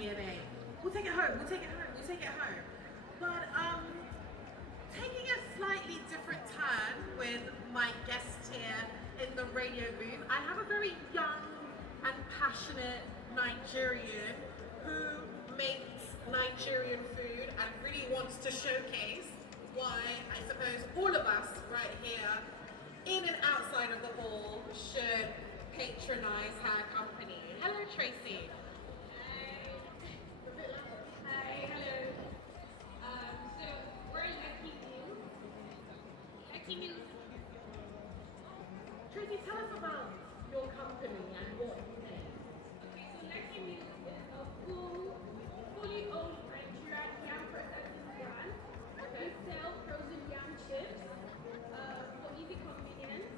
DNA. We'll take it home. We'll take it home. We'll take it home. But taking a slightly different turn with my guest here in the radio booth, I have a very young and passionate Nigerian who makes Nigerian food and really wants to showcase why I suppose all of us right here in and outside of the hall should patronize her company. Hello, Tracy. Hi. Hi, hello. So we're Lucky Meals. Lucky Meals. Tracy, tell us about your company and what you make. Okay, so Lucky Meals is a fully owned Nigerian yam processing brand. Okay. We sell frozen yam chips for easy convenience.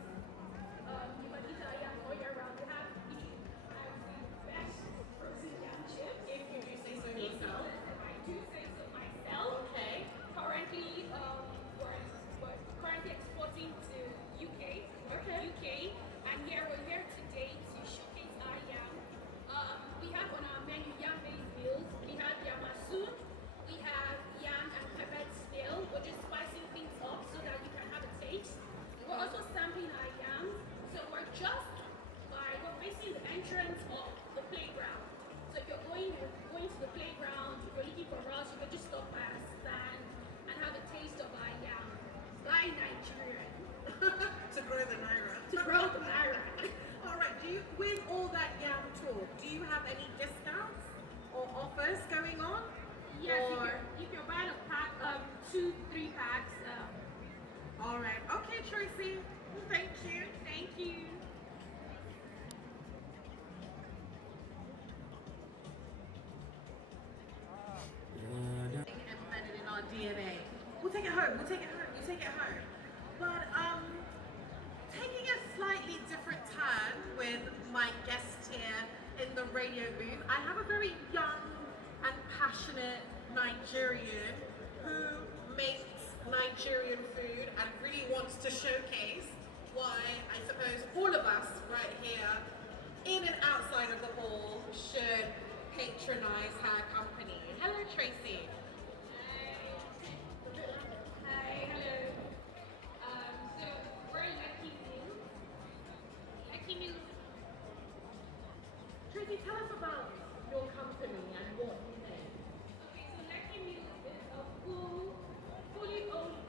You can eat our yam all year round. We have the best frozen yam chips. If you do say so yourself. I do say so myself. Okay. Currently, we're currently exporting to UK. Okay. UK, and we're here today to showcase our yam. We have on our menu yam-based meals. We have yamasoon. We have yam and peppered snail. We're just spicing things up so that you can have a taste. We're also sampling our yams. So we're facing the entrance of the playground. So if you're going to the playground, if you're looking for us, you can just stop by our stand and have a taste of our yam. By Nigerian. To grow the Naira. To grow the Naira. All right, with all that yam talk, do you have any discounts or offers going on? Yes, Or- if you're buying a pack of 2-3 packs, All right. Okay, Tracy. Thank you. thank you. Embedded in our DNA. We'll take it home. We'll take it home. We'll take it home. But taking a slightly different turn with my guest here in the radio booth, I have a very young and passionate Nigerian who makes Nigerian food and really wants to showcase why I suppose all of us right here in and outside of the hall should patronize her company. Hello, Tracy. Hi, hello. So we're Lucky Meals. Lucky Meals. Tracy, tell us about your company and what you make. Okay, so Lucky Meals is a fully owned